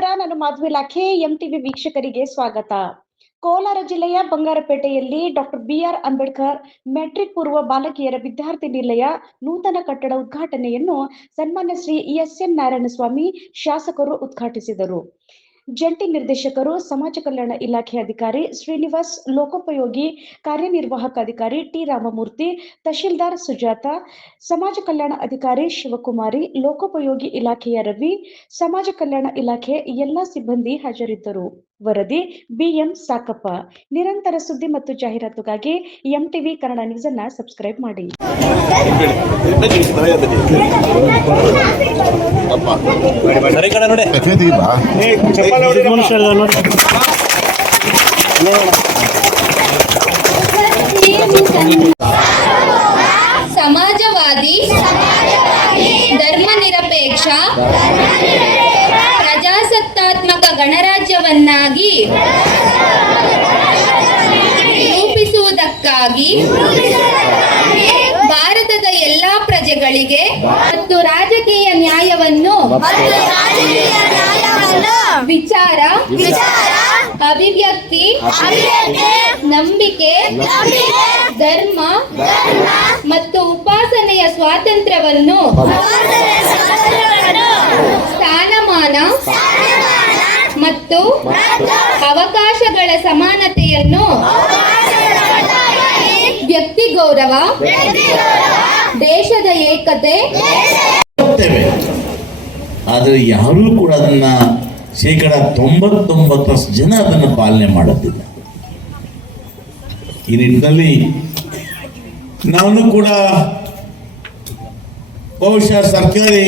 ನಮಸ್ಕಾರ. ನಾನು ಮಾಧವಿ ಲಾಖೆ. ಎಂಟಿವಿ ವೀಕ್ಷಕರಿಗೆ ಸ್ವಾಗತ. ಕೋಲಾರ ಜಿಲ್ಲೆಯ ಬಂಗಾರಪೇಟೆಯಲ್ಲಿ ಡಾಕ್ಟರ್ ಬಿಆರ್ ಅಂಬೇಡ್ಕರ್ ಮೆಟ್ರಿಕ್ ಪೂರ್ವ ಬಾಲಕಿಯರ ವಿದ್ಯಾರ್ಥಿ ನಿಲಯ ನೂತನ ಕಟ್ಟಡ ಉದ್ಘಾಟನೆಯನ್ನು ಸನ್ಮಾನ್ಯ ಶ್ರೀ ಎಸ್.ಎನ್. ನಾರಾಯಣಸ್ವಾಮಿ ಶಾಸಕರು ಉದ್ಘಾಟಿಸಿದರು. ಜಂಟಿ ನಿರ್ದೇಶಕರು ಸಮಾಜ ಕಲ್ಯಾಣ ಇಲಾಖೆ ಅಧಿಕಾರಿ ಶ್ರೀನಿವಾಸ್, ಲೋಕೋಪಯೋಗಿ ಕಾರ್ಯನಿರ್ವಾಹಕ ಅಧಿಕಾರಿ ಟಿ. ರಾಮಮೂರ್ತಿ, ತಹಶೀಲ್ದಾರ್ ಸುಜಾತ, ಸಮಾಜ ಕಲ್ಯಾಣ ಅಧಿಕಾರಿ ಶಿವಕುಮಾರಿ, ಲೋಕೋಪಯೋಗಿ ಇಲಾಖೆಯ ರವಿ, ಸಮಾಜ ಕಲ್ಯಾಣ ಇಲಾಖೆ ಎಲ್ಲಾ ಸಿಬ್ಬಂದಿ ಹಾಜರಿದ್ದರು. ವರದಿ ಬಿಎಂ ಸಾಕಪ್ಪ. ನಿರಂತರ ಸುದ್ದಿ ಮತ್ತು ಜಾಹೀರಾತುಗಾಗಿ ಎಂಟಿವಿ ಕನ್ನಡ ನ್ಯೂಸ್ ಅನ್ನು ಸಬ್ಸ್ಕ್ರೈಬ್ ಮಾಡಿ. ಸಮಾಜವಾದಿ, ಧರ್ಮನಿರಪೇಕ್ಷ, ಪ್ರಜಾಸತ್ತಾತ್ಮಕ ಗಣರಾಜ್ಯವನ್ನಾಗಿ ರೂಪಿಸುವುದಕ್ಕಾಗಿ ಭಾರತದ ಎಲ್ಲಾ ಪ್ರಜೆಗಳಿಗೆ ಮತ್ತು ರಾಜಕೀಯ ನ್ಯಾಯವನ್ನು ವಿಚಾರ, ಅಭಿವ್ಯಕ್ತಿ, ನಂಬಿಕೆ, ಧರ್ಮ ಮತ್ತು ಉಪಾಸನೆಯ ಸ್ವಾತಂತ್ರ್ಯವನ್ನು, ಸ್ಥಾನಮಾನ ಮತ್ತು ಅವಕಾಶಗಳ ಸಮಾನತೆಯನ್ನು, ವ್ಯಕ್ತಿ ಗೌರವ, ದೇಶದ ಏಕತೆ, ಆದರೆ ಯಾರೂ ಕೂಡ ಅದನ್ನ 99% ಜನ ಅದನ್ನು ಪಾಲನೆ ಮಾಡುತ್ತಿಲ್ಲ. ಈ ನಿಟ್ಟಿನಲ್ಲಿ ನಾನು ಕೂಡ ಬಹುಶಃ ಸರ್ಕಾರಿ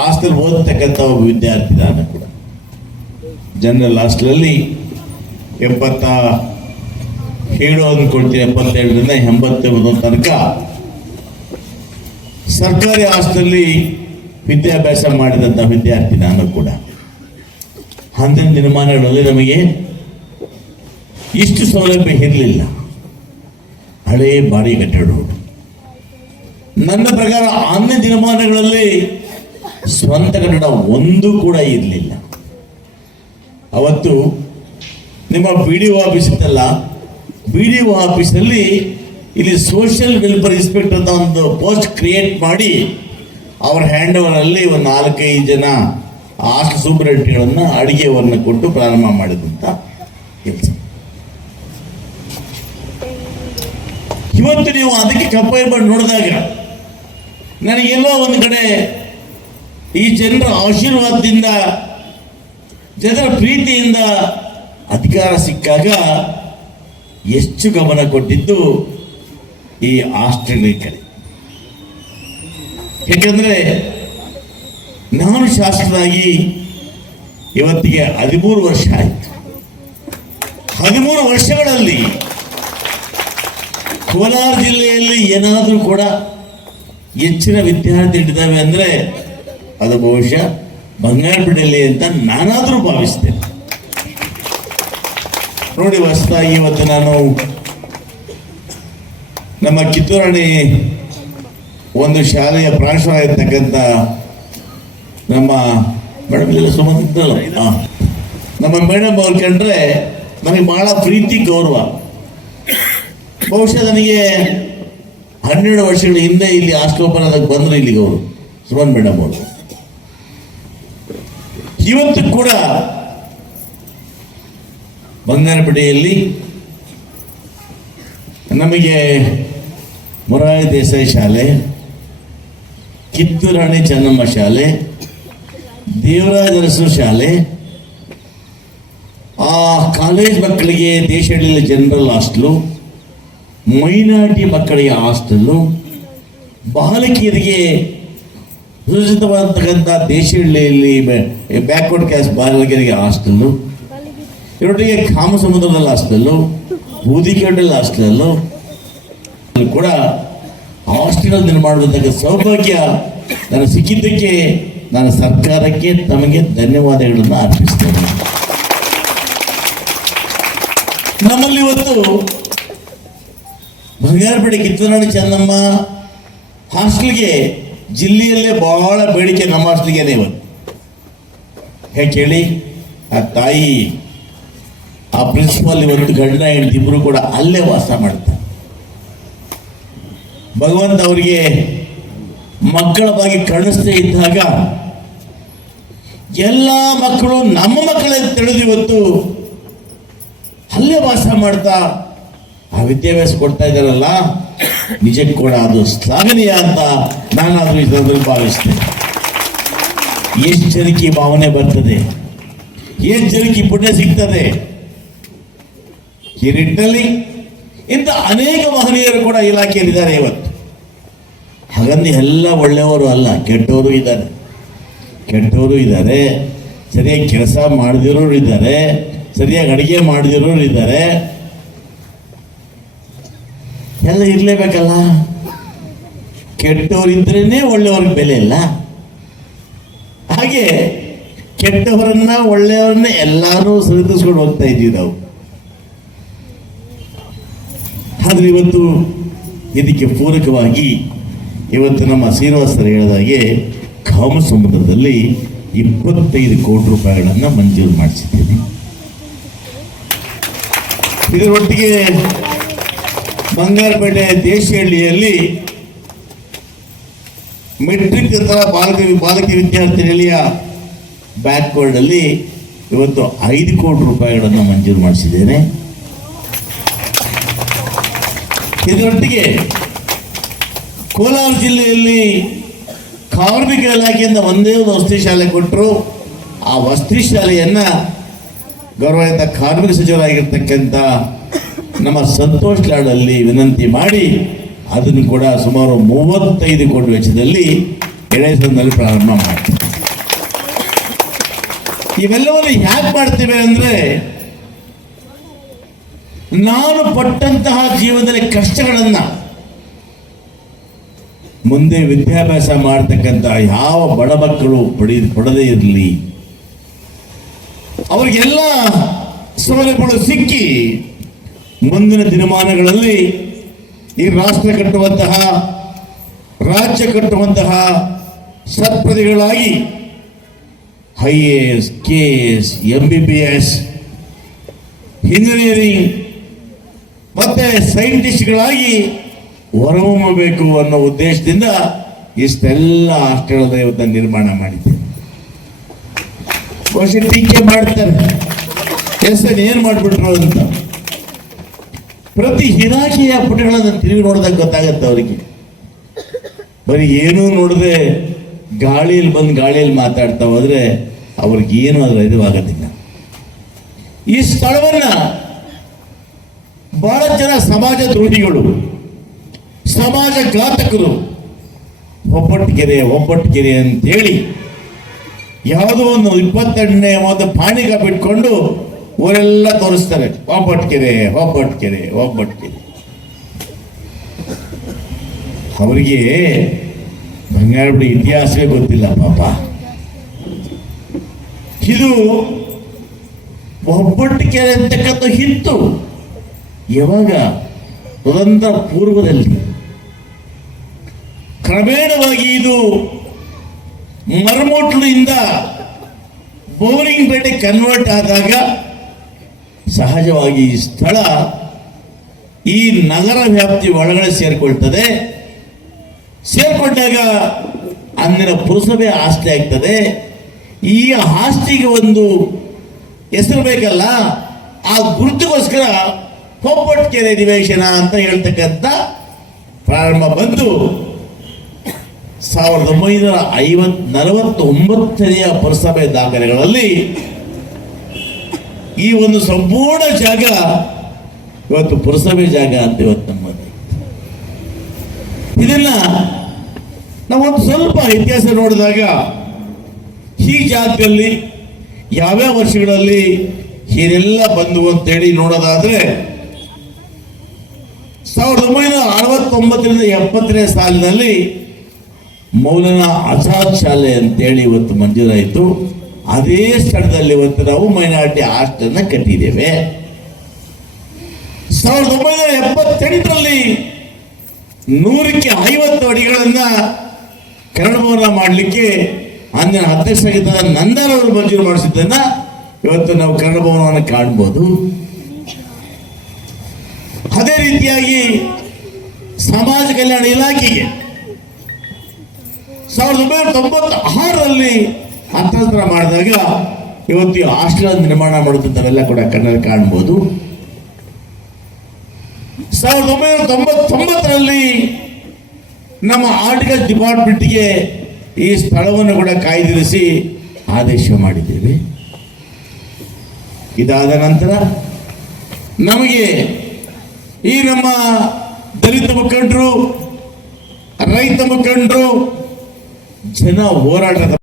ಹಾಸ್ಟೆಲ್ ಓದತಕ್ಕಂಥ ಒಬ್ಬ ವಿದ್ಯಾರ್ಥಿ. ನಾನು ಕೂಡ ಜನರಲ್ ಹಾಸ್ಟೆಲಲ್ಲಿ 77 ಅಂದ್ಕೊಳ್ತೀನಿ, 77ರಿಂದ 81 ತನಕ ಸರ್ಕಾರಿ ಹಾಸ್ಟೆಲಲ್ಲಿ ವಿದ್ಯಾಭ್ಯಾಸ ಮಾಡಿದಂಥ ವಿದ್ಯಾರ್ಥಿ ನಾನು ಕೂಡ. ಅಂದಿನ ದಿನಮಾನಗಳಲ್ಲಿ ನಮಗೆ ಇಷ್ಟು ಸೌಲಭ್ಯ ಇರಲಿಲ್ಲ. ಹಳೇ ಬಾಡಿ ಕಟ್ಟಡಗಳು. ನನ್ನ ಪ್ರಕಾರ ಅಂದಿನ ದಿನಮಾನಗಳಲ್ಲಿ ಸ್ವಂತ ಕಟ್ಟಡ ಒಂದು ಕೂಡ ಇರಲಿಲ್ಲ. ಅವತ್ತು ನಿಮ್ಮ BDO ಆಫೀಸ್ ಇತ್ತಲ್ಲ, BDO ಆಫೀಸಲ್ಲಿ ಇಲ್ಲಿ ಸೋಷಿಯಲ್ ವೆಲ್ಫೇರ್ ಇನ್ಸ್ಪೆಕ್ಟರ್ ಅಂತ ಒಂದು ಪೋಸ್ಟ್ ಕ್ರಿಯೇಟ್ ಮಾಡಿ ಅವರ ಹ್ಯಾಂಡ್ ಓವರಲ್ಲಿ ಒಂದು 4-5 ಜನ ಹಾಸ್ಟೆಲ್ ಸೂಪರಿಂಟೆಂಡೆಂಟ್ಗಳನ್ನು ಅಡಿಗೆಯನ್ನು ಕೊಟ್ಟು ಪ್ರಾರಂಭ ಮಾಡಿದಂಥ ಕೆಲಸ. ಇವತ್ತು ನೀವು ಅದಕ್ಕೆ ಕಂಪೇರ್ ಮಾಡಿ ನೋಡಿದಾಗ ನನಗೆಲ್ಲೋ ಒಂದು ಕಡೆ ಈ ಜನರ ಆಶೀರ್ವಾದದಿಂದ, ಜನರ ಪ್ರೀತಿಯಿಂದ ಅಧಿಕಾರ ಸಿಕ್ಕಾಗ ಹೆಚ್ಚು ಗಮನ ಕೊಟ್ಟಿದ್ದು ಈ ಹಾಸ್ಟೆಲ್ ಕಡೆ. ಯಾಕಂದ್ರೆ ನಾನು ಶಾಸಕನಾಗಿ ಇವತ್ತಿಗೆ 13 ವರ್ಷ ಆಯಿತು. 13 ವರ್ಷಗಳಲ್ಲಿ ಕೋಲಾರ ಜಿಲ್ಲೆಯಲ್ಲಿ ಏನಾದರೂ ಕೂಡ ಹೆಚ್ಚಿನ ವಿದ್ಯಾರ್ಥಿ ಇಟ್ಟಿದ್ದಾವೆ ಅಂದರೆ ಅದು ಬಹುಶಃ ಬಂಗಾರಪೇಟೆಯಲ್ಲಿ ಅಂತ ನಾನಾದರೂ ಭಾವಿಸ್ತೇನೆ. ನೋಡಿ, ಹೊಸದಾಗಿ ಇವತ್ತು ನಾನು ನಮ್ಮ ಕಿತ್ತೂರಾಣಿ ಒಂದು ಶಾಲೆಯ ಪ್ರಾಂಶುಪಾಲರಾಗಿರ್ತಕ್ಕಂಥ ನಮ್ಮ ಮೇಡಮ್ ಎಲ್ಲ ಸುಮಂತಲ್ಲ, ನಮ್ಮ ಮೇಡಮ್ ಅವ್ರು ಕಂಡ್ರೆ ನನಗೆ ಬಹಳ ಪ್ರೀತಿ, ಗೌರವ. ಬಹುಶಃ ನನಗೆ 12 ವರ್ಷಗಳ ಹಿಂದೆ ಇಲ್ಲಿ ಹಾಸ್ಟೆಲ್ ಓಪನ್ ಆದಾಗ ಬಂದರು ಇಲ್ಲಿಗೆ ಅವರು, ಸುಮನ್ ಮೇಡಮ್ ಅವರು. ಇವತ್ತು ಕೂಡ ಬಂಗಾರಪೇಟೆಯಲ್ಲಿ ನಮಗೆ ಮೊರಾರ್ಜಿ ದೇಸಾಯಿ ಶಾಲೆ, ಕಿತ್ತೂರಾಣಿ ಚೆನ್ನಮ್ಮ ಶಾಲೆ, ದೇವರಾಜ ಅರಸು ಶಾಲೆ, ಆ ಕಾಲೇಜ್ ಮಕ್ಕಳಿಗೆ ದೇಶದಲ್ಲಿ ಜನರಲ್ ಹಾಸ್ಟೆಲು, ಮೈನಾರಿಟಿ ಮಕ್ಕಳಿಗೆ ಹಾಸ್ಟೆಲ್ಲು, ಬಾಲಕಿಯರಿಗೆ ಸುರಕ್ಷಿತವಾದಂತಕ್ಕಂಥ ದೇಶಹಳ್ಳಿಯಲ್ಲಿ ಬ್ಯಾಕ್ವರ್ಡ್ ಕ್ಯಾಸ್ಟ್ ಬಾಲಕಿಯರಿಗೆ ಹಾಸ್ಟೆಲ್ಲು, ಇವರೊಟ್ಟಿಗೆ ಕಾಮಸಮುದ್ರದಲ್ಲಿ ಹಾಸ್ಟೆಲ್ಲು, ಬೂದಿಕೆಡ್ಡಲ್ಲಿ ಹಾಸ್ಟೆಲ್ಲು ಕೂಡ ಹಾಸ್ಟೆಲ್ ನಿರ್ಮಾಣದ ಸೌಭಾಗ್ಯ ನನಗೆ ಸಿಕ್ಕಿದ್ದಕ್ಕೆ ನಾನು ಸರ್ಕಾರಕ್ಕೆ ತಮಗೆ ಧನ್ಯವಾದಗಳನ್ನು ಅರ್ಪಿಸ್ತೇನೆ. ನಮ್ಮಲ್ಲಿ ಇವತ್ತು ಬಂಗಾರಪೇಟೆ ಕಿತ್ತೂರಾಣಿ ಚೆನ್ನಮ್ಮ ಹಾಸ್ಟೆಲ್ಗೆ ಜಿಲ್ಲೆಯಲ್ಲೇ ಬಹಳ ಬೇಡಿಕೆ ನಮ್ಮ ಹಾಸ್ಟೆಲ್ಗೆ ಇವತ್ತು. ಹೇಗೆ ಹೇಳಿ, ಆ ತಾಯಿ, ಆ ಪ್ರಿನ್ಸಿಪಾಲ್ ಇವತ್ತು ಗಂಡ ಹೆಂಡತಿ ಇಬ್ರು ಕೂಡ ಅಲ್ಲೇ ವಾಸ ಮಾಡ್ತಾರೆ. ಭಗವಂತ ಅವರಿಗೆ ಮಕ್ಕಳ ಬಗ್ಗೆ ಕರುಣಿಸದೇ ಇದ್ದಾಗ ಎಲ್ಲ ಮಕ್ಕಳು ನಮ್ಮ ಮಕ್ಕಳೇ ತಿಳಿದು ಇವತ್ತು ಅಲ್ಲೇ ವಾಸ ಮಾಡ್ತಾ ಆ ವಿದ್ಯಾಭ್ಯಾಸ ಕೊಡ್ತಾ ಇದ್ದಾರಲ್ಲ, ನಿಜಕ್ಕೆ ಕೂಡ ಅದು ಶ್ಲಾಘನೀಯ ಅಂತ ನಾನಾದರೂ ಈ ಸಂದರ್ಭದಲ್ಲಿ ಭಾವಿಸ್ತೇನೆ. ಎಷ್ಟು ಜನಕ್ಕೆ ಈ ಭಾವನೆ ಬರ್ತದೆ, ಎಷ್ಟು ಜನಕ್ಕೆ ಈ ಪುಣ್ಯ ಸಿಗ್ತದೆ. ಈ ನಿಟ್ಟಿನಲ್ಲಿ ಇಂಥ ಅನೇಕ ಮಹನೀಯರು ಕೂಡ ಇಲಾಖೆಯಲ್ಲಿದ್ದಾರೆ ಇವತ್ತು. ಹಾಗಂದು ಎಲ್ಲ ಒಳ್ಳೆಯವರು ಅಲ್ಲ, ಕೆಟ್ಟವರು ಇದ್ದಾರೆ, ಸರಿಯಾಗಿ ಕೆಲಸ ಮಾಡದಿರೋರು ಇದ್ದಾರೆ, ಸರಿಯಾಗಿ ಅಡುಗೆ ಮಾಡದಿರೋರು ಇದ್ದಾರೆ. ಎಲ್ಲ ಇರಲೇಬೇಕಲ್ಲ. ಕೆಟ್ಟವರು ಇದ್ರೇನೆ ಒಳ್ಳೆಯವ್ರಿಗೆ ಬೆಲೆ ಇಲ್ಲ. ಹಾಗೆ ಕೆಟ್ಟವರನ್ನ ಒಳ್ಳೆಯವರನ್ನ ಎಲ್ಲರೂ ಸರಿದೂಸ್ಕೊಂಡು ಹೋಗ್ತಾ ಇದ್ದೀವಿ ನಾವು. ಆದ್ರೆ ಇವತ್ತು ಇದಕ್ಕೆ ಪೂರಕವಾಗಿ ಇವತ್ತು ನಮ್ಮ ಶ್ರೀನಿವಾಸರು ಹೇಳಿದಾಗೆ ಕಾಮಸಮುದ್ರದಲ್ಲಿ 25 ಕೋಟಿ ರೂಪಾಯಿಗಳನ್ನು ಮಂಜೂರು ಮಾಡಿಸಿದ್ದೇನೆ. ಇದರೊಟ್ಟಿಗೆ ಬಂಗಾರಪೇಟೆ ದೇಶಹಳ್ಳಿಯಲ್ಲಿ ಮೆಟ್ರಿಕ್ ಬಾಲಕಿ ವಿದ್ಯಾರ್ಥಿ ನಿಲಯ ಬ್ಯಾಕ್ವರ್ಡ್ ಅಲ್ಲಿ ಇವತ್ತು 5 ಕೋಟಿ ರೂಪಾಯಿಗಳನ್ನು ಮಂಜೂರು ಮಾಡಿಸಿದ್ದೇನೆ. ಇದರೊಟ್ಟಿಗೆ ಕೋಲಾರ ಜಿಲ್ಲೆಯಲ್ಲಿ ಕಾರ್ಮಿಕ ಇಲಾಖೆಯಿಂದ ಒಂದೇ ಒಂದು ವಸತಿ ಶಾಲೆ ಕೊಟ್ಟರು. ಆ ವಸತಿ ಶಾಲೆಯನ್ನ ಗೌರವಾನ್ವಿತ ಕಾರ್ಮಿಕ ಸಚಿವರಾಗಿರ್ತಕ್ಕಂಥ ನಮ್ಮ ಸಂತೋಷ್ ಲಾಡಲ್ಲಿ ವಿನಂತಿ ಮಾಡಿ ಅದನ್ನು ಕೂಡ ಸುಮಾರು 35 ಕೋಟಿ ವೆಚ್ಚದಲ್ಲಿ ಎಳೆಸಂದಲ್ಲಿ ಪ್ರಾರಂಭ ಮಾಡ್ತೀವಿ. ಇವೆಲ್ಲವನ್ನು ಯಾಕೆ ಮಾಡ್ತೀವಿ ಅಂದ್ರೆ, ನಾನು ಪಟ್ಟಂತಹ ಜೀವನದಲ್ಲಿ ಕಷ್ಟಗಳನ್ನ ಮುಂದೆ ವಿದ್ಯಾಭ್ಯಾಸ ಮಾಡತಕ್ಕಂಥ ಯಾವ ಬಡ ಮಕ್ಕಳು ಪಡದೇ ಇರಲಿ, ಅವರಿಗೆಲ್ಲ ಸೌಲಭ್ಯಗಳು ಸಿಕ್ಕಿ ಮುಂದಿನ ದಿನಮಾನಗಳಲ್ಲಿ ಈ ರಾಷ್ಟ್ರ ಕಟ್ಟುವಂತಹ, ರಾಜ್ಯ ಕಟ್ಟುವಂತಹ ಸತ್ಪ್ರಜೆಗಳಾಗಿ IAS, KS, MBBS, ಇಂಜಿನಿಯರಿಂಗ್ ಮತ್ತೆ ಸೈಂಟಿಸ್ಟ್ಗಳಾಗಿ ಹೊರಹೊಮ್ಮಬೇಕು ಅನ್ನೋ ಉದ್ದೇಶದಿಂದ ಇಷ್ಟೆಲ್ಲ ಹಾಸ್ಟೆಲ್ ಇವತ್ತು ನಿರ್ಮಾಣ ಮಾಡಿದ್ದೇವೆ. ಬಹುಶಃ ಟೀಕೆ ಮಾಡ್ತಾರೆ, ಏನು ಮಾಡಿಬಿಟ್ರು ಅಂತ. ಪ್ರತಿ ಇಲಾಖೆಯ ಪುಟಗಳನ್ನು ತಿರುಗಿ ನೋಡಿದಾಗ ಗೊತ್ತಾಗತ್ತೆ ಅವರಿಗೆ. ಬರೀ ಏನೂ ನೋಡಿದ್ರೆ ಗಾಳಿಯಲ್ಲಿ ಮಾತಾಡ್ತಾ ಹೋದ್ರೆ ಅವ್ರಿಗೇನು ಅದರ ಇದಾಗೋದಿಲ್ಲ. ಈ ಸ್ಥಳವನ್ನ ಬಹಳ ಜನ ಸಮಾಜ ದ್ರೋಹಿಗಳು, ಸಮಾಜ ಘಾತಕರು ಒಬ್ಬಟ್ಟಿಗೆರೆ ಅಂತೇಳಿ ಯಾವುದೋ ಒಂದು 22ನೇ ಒಂದು ಪಾಣಿಗ ಬಿಟ್ಕೊಂಡು ಊರೆಲ್ಲ ತೋರಿಸ್ತಾರೆ, ಒಬ್ಬಟ್ಟಿಗೆರೆ. ಅವರಿಗೆ ಬಂಗಾರಪೇಟೆ ಇತಿಹಾಸವೇ ಗೊತ್ತಿಲ್ಲ ಪಾಪ. ಇದು ಒಬ್ಬಟ್ಟಿಗೆರೆ ಅಂತಕ್ಕಂಥ ಹಿತ್ತು ಯಾವಾಗ ಸ್ವತಂತ್ರ ಪೂರ್ವದಲ್ಲಿ. ಕ್ರಮೇಣವಾಗಿ ಇದು ಮರಮೂಟ್ಲಿಂದ ಬೋರಿಂಗ್ ಪೇಟೆ ಕನ್ವರ್ಟ್ ಆದಾಗ ಸಹಜವಾಗಿ ಈ ಸ್ಥಳ ಈ ನಗರ ವ್ಯಾಪ್ತಿ ಒಳಗಡೆ ಸೇರ್ಕೊಳ್ತದೆ. ಸೇರ್ಕೊಂಡಾಗ ಅಂದಿನ ಪುರಸಭೆ ಆಸ್ತಿ ಆಗ್ತದೆ. ಈ ಆಸ್ತಿಗೆ ಒಂದು ಹೆಸರು ಬೇಕಲ್ಲ, ಆ ಗುರುತಿಗೋಸ್ಕರ ಒಬ್ಬಟ್ಟಿಗೆರೆ ಅಧಿವೇಶನ ಅಂತ ಹೇಳ್ತಕ್ಕಂಥ ಪ್ರಾರಂಭ ಬಂದು 1949ನೇ ಪುರಸಭೆ ದಾಖಲೆಗಳಲ್ಲಿ ಈ ಒಂದು ಸಂಪೂರ್ಣ ಜಾಗ ಇವತ್ತು ಪುರಸಭೆ ಜಾಗ ಅಂತ ಇವತ್ತು ನಮ್ಮದು. ಇದನ್ನ ನಾವೊಂದು ಸ್ವಲ್ಪ ಇತಿಹಾಸ ನೋಡಿದಾಗ ಈ ಜಾಗದಲ್ಲಿ ಯಾವ್ಯಾವ ವರ್ಷಗಳಲ್ಲಿ ಏನೆಲ್ಲ ಬಂದು ಅಂತೇಳಿ ನೋಡೋದಾದ್ರೆ 1969ರಿಂದ 70ನೇ ಸಾಲಿನಲ್ಲಿ ಮೌಲಾನಾ ಆಜಾದ್ ಶಾಲೆ ಅಂತೇಳಿ ಇವತ್ತು ಮಂಜೂರಾಯಿತು. ಅದೇ ಸ್ಥಳದಲ್ಲಿ ಇವತ್ತು ನಾವು ಮೈನಾರಿಟಿ ಹಾಸ್ಟೆಲ್ನ ಕಟ್ಟಿದ್ದೇವೆ. 1978ರಲ್ಲಿ 100ಕ್ಕೆ 50 ಅಡಿಗಳನ್ನ ಕನ್ನಡ ಭವನ ಮಾಡಲಿಕ್ಕೆ ಅಂದಿನ ಅಧ್ಯಕ್ಷರಾಗಿದ್ದ ನಂದರವರು ಮಂಜೂರು ಮಾಡಿಸಿದ್ದನ್ನ ಇವತ್ತು ನಾವು ಕನ್ನಡ ಭವನವನ್ನು ಕಾಣ್ಬೋದು. ಅದೇ ರೀತಿಯಾಗಿ ಸಮಾಜ ಕಲ್ಯಾಣ ಇಲಾಖೆಗೆ 1996ರಲ್ಲಿ ಹಸ್ತಾಂತರ ಮಾಡಿದಾಗ ಇವತ್ತು ಈ ಹಾಸ್ಟೆಲ್ ನಿರ್ಮಾಣ ಮಾಡುತ್ತಿದ್ದವೆಲ್ಲ ಕೂಡ ಕಣ್ಣಲ್ಲಿ ಕಾಣ್ಬೋದು. 1999ರಲ್ಲಿ ನಮ್ಮ ಆರ್ಟಿಕಲ್ ಡಿಪಾರ್ಟ್ಮೆಂಟ್ಗೆ ಈ ಸ್ಥಳವನ್ನು ಕೂಡ ಕಾಯ್ದಿರಿಸಿ ಆದೇಶ ಮಾಡಿದ್ದೇವೆ. ಇದಾದ ನಂತರ ನಮಗೆ ಈ ನಮ್ಮ ದಲಿತ ಮುಖಂಡರು, ರೈತ ಮುಖಂಡರು, ಜನ ಹೋರಾಟದ